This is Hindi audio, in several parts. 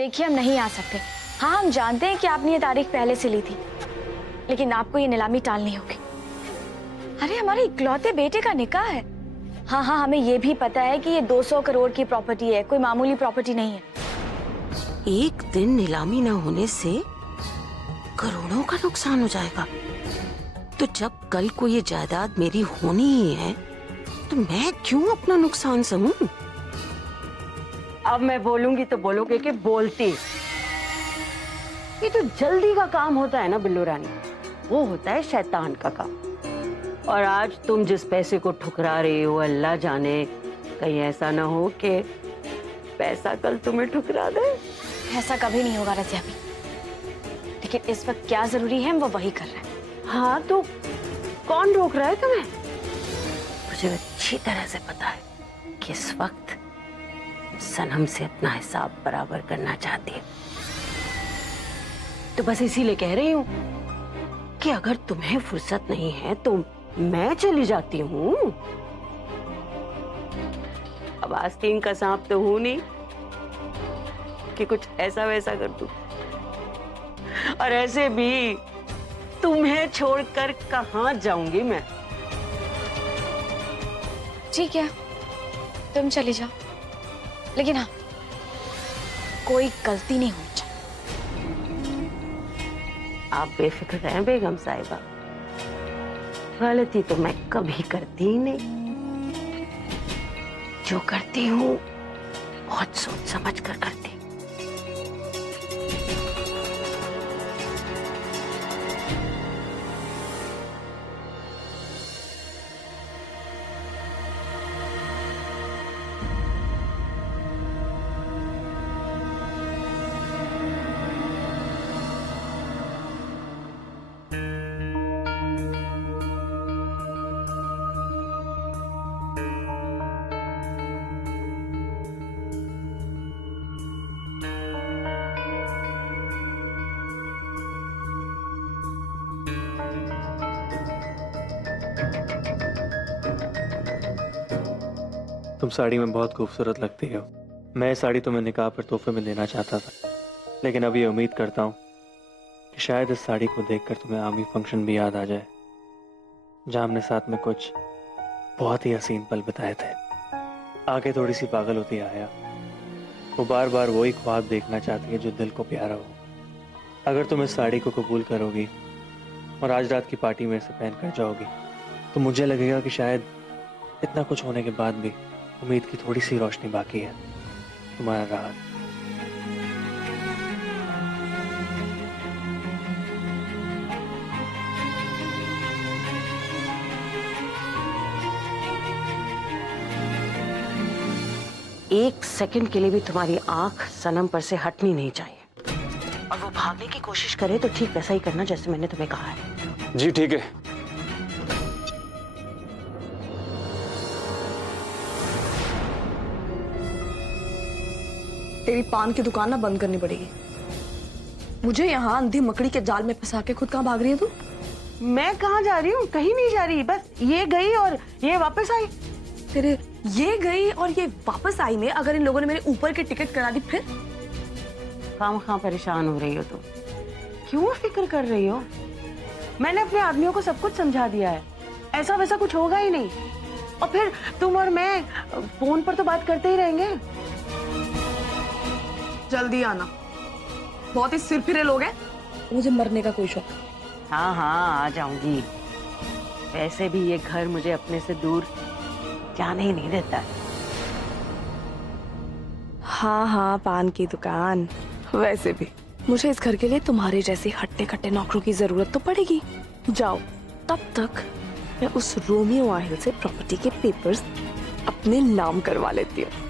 देखिए, हम नहीं आ सकते। हाँ, हम जानते हैं कि आपने ये तारीख पहले से ली थी, लेकिन आपको ये नीलामी टालनी होगी। अरे, हमारे इकलौते बेटे का निकाह है। हाँ हाँ, हमें ये भी पता है कि ये 200 करोड़ की प्रॉपर्टी है, कोई मामूली प्रॉपर्टी नहीं है। एक दिन नीलामी न होने से करोड़ों का नुकसान हो जाएगा। तो जब कल को ये जायदाद मेरी होनी ही है, तो मैं क्यों अपना नुकसान सहूं? अब मैं बोलूंगी तो बोलोगे कि बोलती। ये तो जल्दी का काम होता है ना बिल्लू रानी, वो होता है शैतान का काम। और आज तुम जिस पैसे को ठुकरा रही हो, अल्लाह जाने कहीं ऐसा ना हो कि पैसा कल तुम्हें ठुकरा दे। ऐसा कभी नहीं होगा रज़िया भी, लेकिन इस वक्त क्या जरूरी है हम वो वही कर रहे हैं। हाँ, तो कौन रोक रहा है तुम्हें? मुझे अच्छी तरह से पता है कि इस वक्त सनम से अपना हिसाब बराबर करना चाहती है। तो बस इसीलिए कह रही हूँ कि अगर तुम्हें फुर्सत नहीं है तो मैं चली जाती हूँ। अब आस्तीन का सांप तो हूं नहीं कि कुछ ऐसा वैसा कर दूं। और ऐसे भी तुम्हें छोड़कर कहाँ जाऊंगी मैं? ठीक है, तुम चली जाओ, लेकिन हाँ, कोई गलती नहीं होनी चाहिए। आप बेफिक्र रहें बेगम साहिबा, गलती तो मैं कभी करती ही नहीं। जो करती हूँ बहुत सोच समझ कर करती। तुम साड़ी में बहुत खूबसूरत लगती हो। मैं साड़ी तुम्हें निकाह पर तोहफे में देना चाहता था, लेकिन अब ये उम्मीद करता हूँ कि शायद इस साड़ी को देखकर तुम्हें आर्मी फंक्शन भी याद आ जाए, जहाँ हमने साथ में कुछ बहुत ही हसीन पल बिताए थे। आगे थोड़ी सी पागल होती आया, वो बार बार वही ख्वाब देखना चाहती है जो दिल को प्यारा हो। अगर तुम इस साड़ी को कबूल करोगी और आज रात की पार्टी में इसे पहन कर जाओगी, तो मुझे लगेगा कि शायद इतना कुछ होने के बाद भी उम्मीद की थोड़ी सी रोशनी बाकी है। तुम्हारा राज। एक सेकंड के लिए भी तुम्हारी आंख सनम पर से हटनी नहीं चाहिए। और वो भागने की कोशिश करे तो ठीक वैसा ही करना जैसे मैंने तुम्हें कहा है। जी ठीक है। तेरी पान की दुकान ना बंद करनी पड़ेगी। मुझे यहाँ अंधी मकड़ी के जाल में फंसा के खुद कहाँ भाग रही है तू? मैं कहाँ जा रही हूँ? कहीं नहीं जा रही, बस ये गई और ये वापस आई। तेरे ये गई और ये वापस आई में अगर इन लोगों ने मेरे ऊपर की टिकट करा दी फिर? खामखा परेशान हो रही हो तुम, क्यों फिक्र कर रही हो? मैंने अपने आदमियों को सब कुछ समझा दिया है, ऐसा वैसा कुछ होगा ही नहीं। और फिर तुम और मैं फोन पर तो बात करते ही रहेंगे। जल्दी आना, बहुत ही सिर फिरे लोग हैं, मुझे मरने का कोई शौक नहीं। हाँ हाँ, आ जाऊंगी। वैसे भी ये घर मुझे अपने से दूर जाने ही नहीं देता। हाँ हाँ, पान की दुकान। वैसे भी मुझे इस घर के लिए तुम्हारे जैसे हट्टे कट्टे नौकरों की जरूरत तो पड़ेगी। जाओ, तब तक मैं उस रोमियो आहिल से प्रॉपर्टी के पेपर्स अपने नाम करवा लेती हूँ।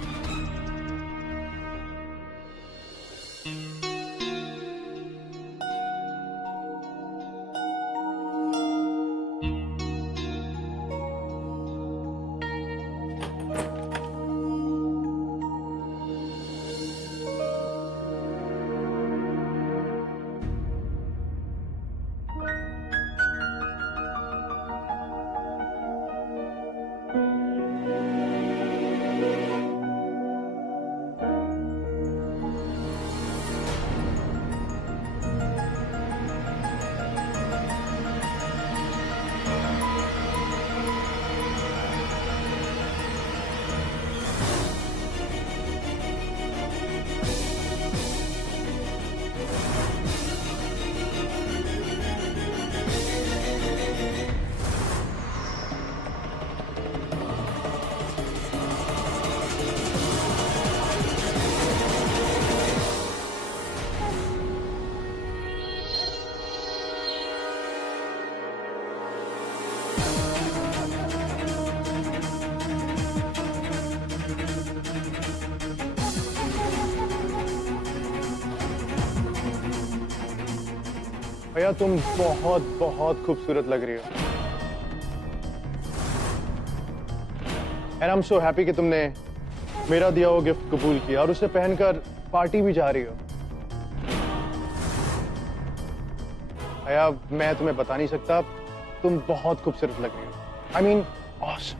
भैया तुम बहुत बहुत खूबसूरत लग रही हो। And I am so happy कि तुमने मेरा दिया हुआ गिफ्ट कबूल किया और उसे पहनकर पार्टी भी जा रही हो। भैया मैं तुम्हें बता नहीं सकता, तुम बहुत खूबसूरत लग रही हो। I mean awesome.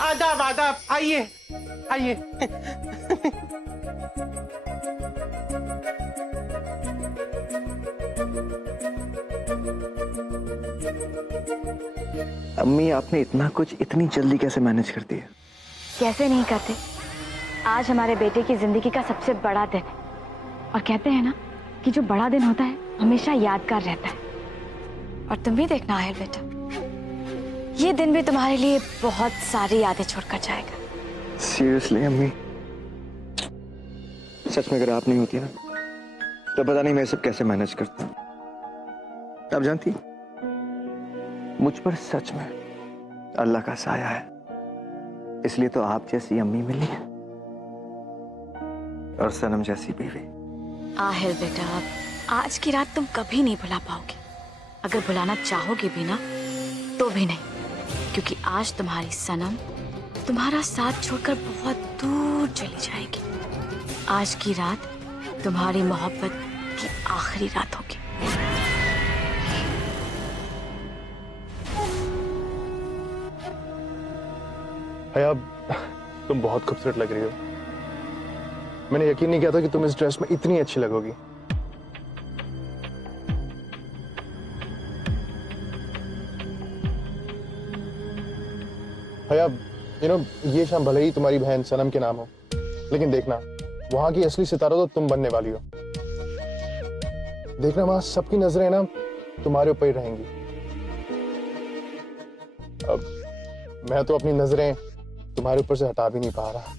आदाब आदाब, आइए आइए। अम्मी आपने इतना कुछ इतनी जल्दी कैसे मैनेज कर दिया? कैसे नहीं करते, आज हमारे बेटे की जिंदगी का सबसे बड़ा दिन है। और कहते हैं ना कि जो बड़ा दिन होता है हमेशा यादगार रहता है। और तुम भी देखना आहिल बेटा, ये दिन भी तुम्हारे लिए बहुत सारी यादें छोड़कर जाएगा। सीरियसली अम्मी, सच में अगर आप नहीं होती ना तो पता नहीं मैं सब कैसे मैनेज करता। आप जानती, मुझ पर सच में अल्लाह का साया है, इसलिए तो आप जैसी अम्मी मिली है और सनम जैसी बीवी। आहिल बेटा, आज की रात तुम कभी नहीं भुला पाओगे। अगर भुलाना चाहोगे भी ना तो भी नहीं, क्योंकि आज तुम्हारी सनम तुम्हारा साथ छोड़कर बहुत दूर चली जाएगी। आज की रात तुम्हारी मोहब्बत की आखिरी रात होगी। भैया तुम बहुत खूबसूरत लग रही हो। मैंने यकीन नहीं किया था कि तुम इस ड्रेस में इतनी अच्छी लगोगी। भैया ये शाम भले ही तुम्हारी बहन सनम के नाम हो, लेकिन देखना वहां की असली सितारा तो तुम बनने वाली हो। देखना वहां सबकी नजरें ना तुम्हारे ऊपर ही रहेंगी। अब मैं तो अपनी नजरें तुम्हारे ऊपर से हटा भी नहीं पा रहा।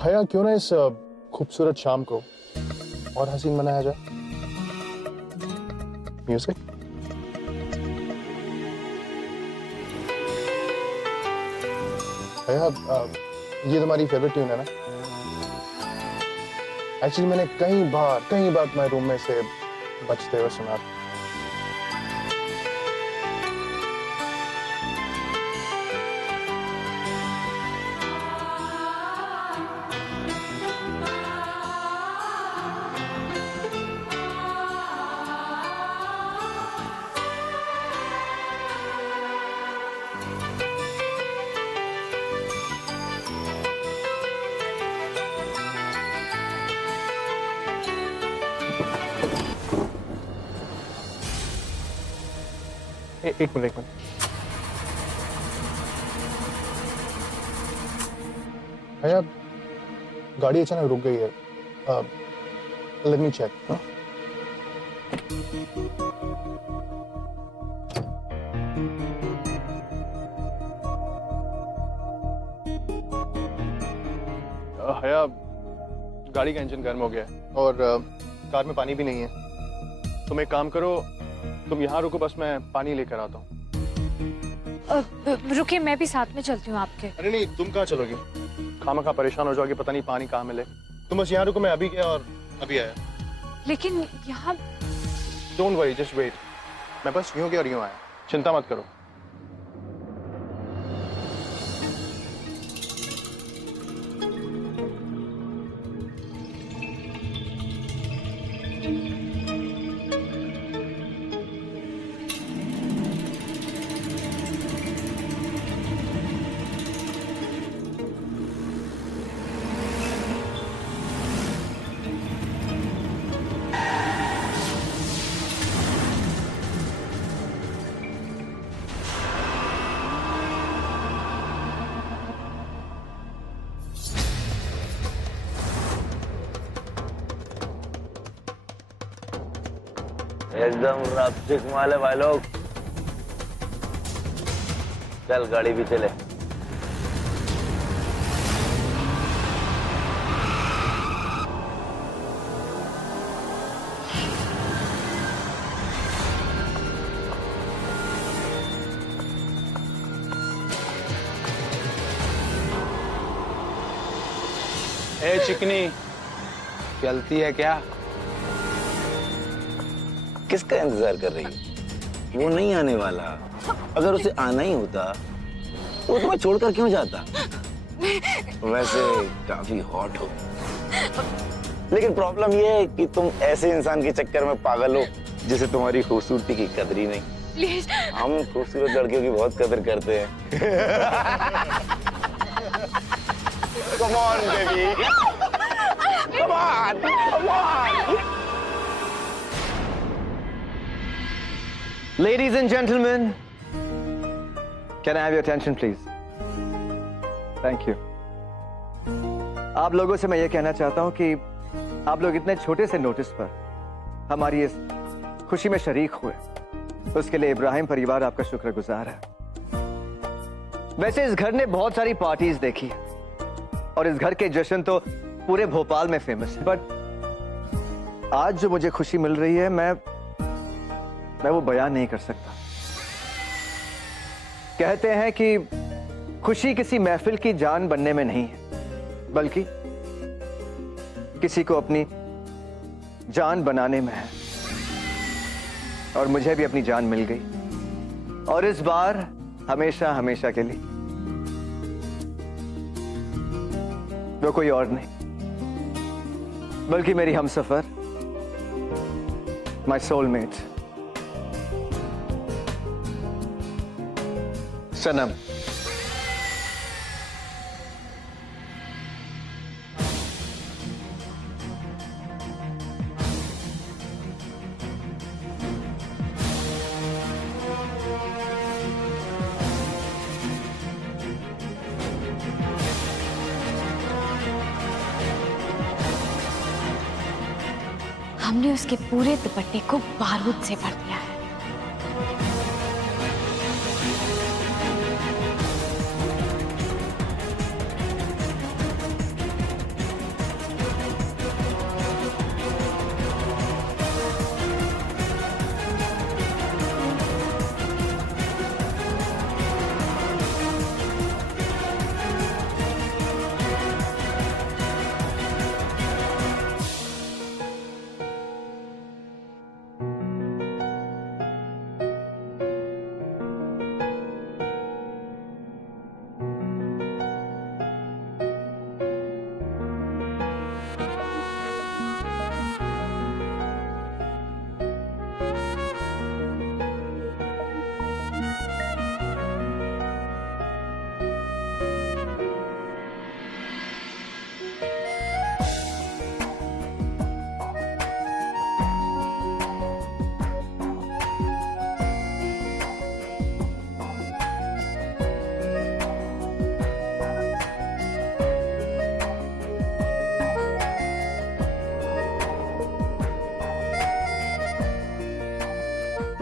हया क्यों ना इस खूबसूरत शाम को और हसीन बनाया जाए। म्यूजिक। हया ये तुम्हारी फेवरेट ट्यून है ना? एक्चुअली मैंने कई बार तुम्हारे रूम में से बजते हुए सुना। एक मिनट भैया, गाड़ी अचानक रुक गई है। Let me check. भैया गाड़ी का इंजन गर्म हो गया है और कार में पानी भी नहीं है। तुम एक काम करो, तुम यहाँ रुको, बस मैं पानी लेकर आता हूँ। रुकिए, मैं भी साथ में चलती हूँ आपके। अरे नहीं, तुम कहाँ चलोगी? खामखा परेशान हो जाओगी, पता नहीं पानी कहाँ मिले। तुम बस यहाँ रुको, मैं अभी गया और अभी आया। लेकिन यहाँ डोंट वरी, जस्ट वेट। मैं बस यूं गया और यूं आया, चिंता मत करो। एकदम रफ्तिक माल है भाई लोग। चल गाड़ी भी चले। ए चिकनी, चलती है क्या? किसका इंतजार कर रही है? वो नहीं आने वाला। अगर उसे आना ही होता तो वो तुम्हें छोड़कर क्यों जाता? वैसे काफी हॉट हो, लेकिन प्रॉब्लम ये है कि तुम ऐसे इंसान के चक्कर में पागल हो जिसे तुम्हारी खूबसूरती की कदर ही नहीं। प्लीज। हम खूबसूरत लड़कियों की बहुत कदर करते हैं। Come on, baby. Come on, come on. Ladies and gentlemen, can I have your attention, please? Thank you. आप लोगों से मैं ये कहना चाहता हूं कि आप लोग इतने छोटे से नोटिस पर हमारी इस खुशी में शरीक हुए, उसके लिए इब्राहिम परिवार आपका शुक्रगुजार है। वैसे इस घर ने बहुत सारी पार्टीज देखी है और इस घर के जश्न तो पूरे भोपाल में फेमस है, बट आज जो मुझे खुशी मिल रही है मैं वो बयान नहीं कर सकता। कहते हैं कि खुशी किसी महफिल की जान बनने में नहीं है, बल्कि किसी को अपनी जान बनाने में है। और मुझे भी अपनी जान मिल गई, और इस बार हमेशा हमेशा के लिए। वो कोई और नहीं बल्कि मेरी हमसफर, माय सोलमेट सनम। हमने उसके पूरे दुपट्टे को बारूद से भर दिया है।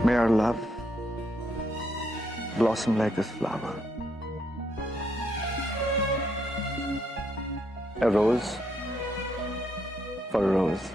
May our love blossom like this flower. A rose for a rose.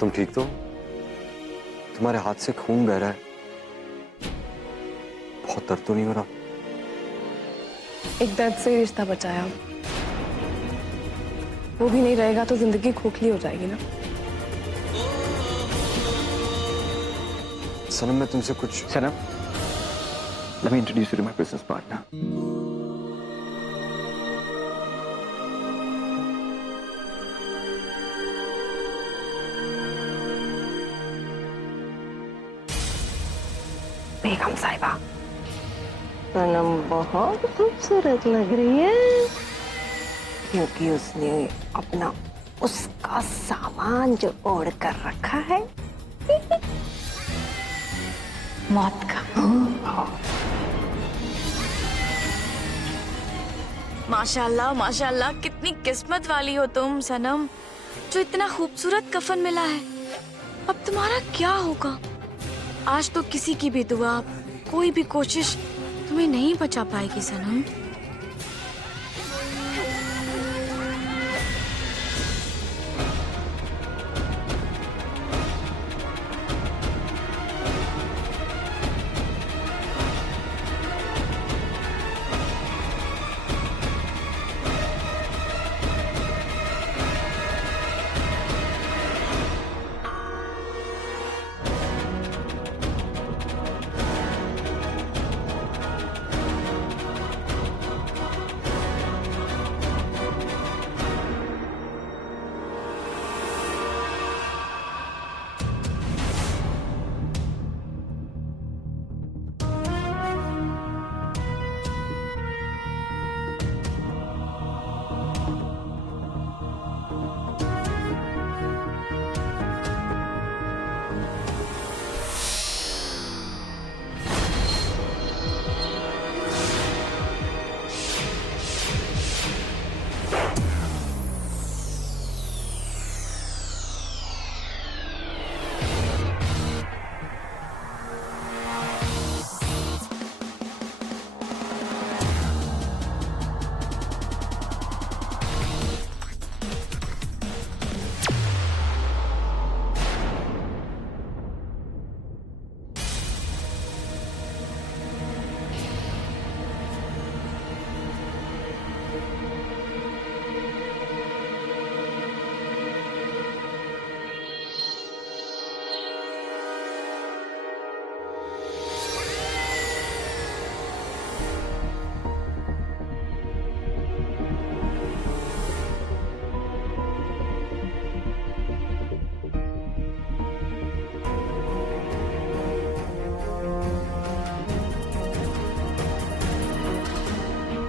तुम ठीक तो? तुम्हारे हाथ से खून बह रहा है, बहुत दर्द तो नहीं हो रहा? एक दर्द से रिश्ता बचाया, वो भी नहीं रहेगा तो जिंदगी खोखली हो जाएगी ना। सनम मैं तुमसे कुछ सनम, let me introduce you to my business partner. बेगम साहिबा, सनम बहुत खूबसूरत लग रही है क्योंकि उसने अपना उसका सामान जो ओढ़ कर रखा है मौत का। माशाल्लाह माशाल्लाह, कितनी किस्मत वाली हो तुम सनम, जो इतना खूबसूरत कफन मिला है। अब तुम्हारा क्या होगा? आज तो किसी की भी दुआ, कोई भी कोशिश तुम्हें नहीं बचा पाएगी सनम।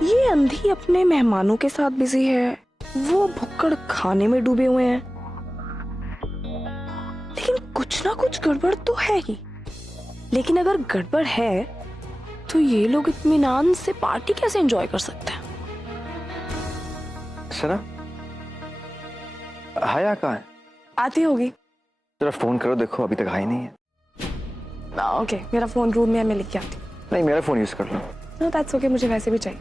ये अंधी अपने मेहमानों के साथ बिजी है, वो भुक्कड़ खाने में डूबे हुए हैं, लेकिन कुछ ना कुछ गड़बड़ तो है ही। लेकिन अगर गड़बड़ है तो ये लोग इत्मीनान से पार्टी कैसे एंजॉय कर सकते हैं? सनम, हया कहाँ है? आती होगी। जरा फोन करो, देखो अभी तक आई नहीं है। ओके, मेरा फोन रूम में है, मैं लेके आती हूँ। नहीं, मेरा फोन यूज कर लो। नो दैट्स ओके, मुझे वैसे भी चाहिए।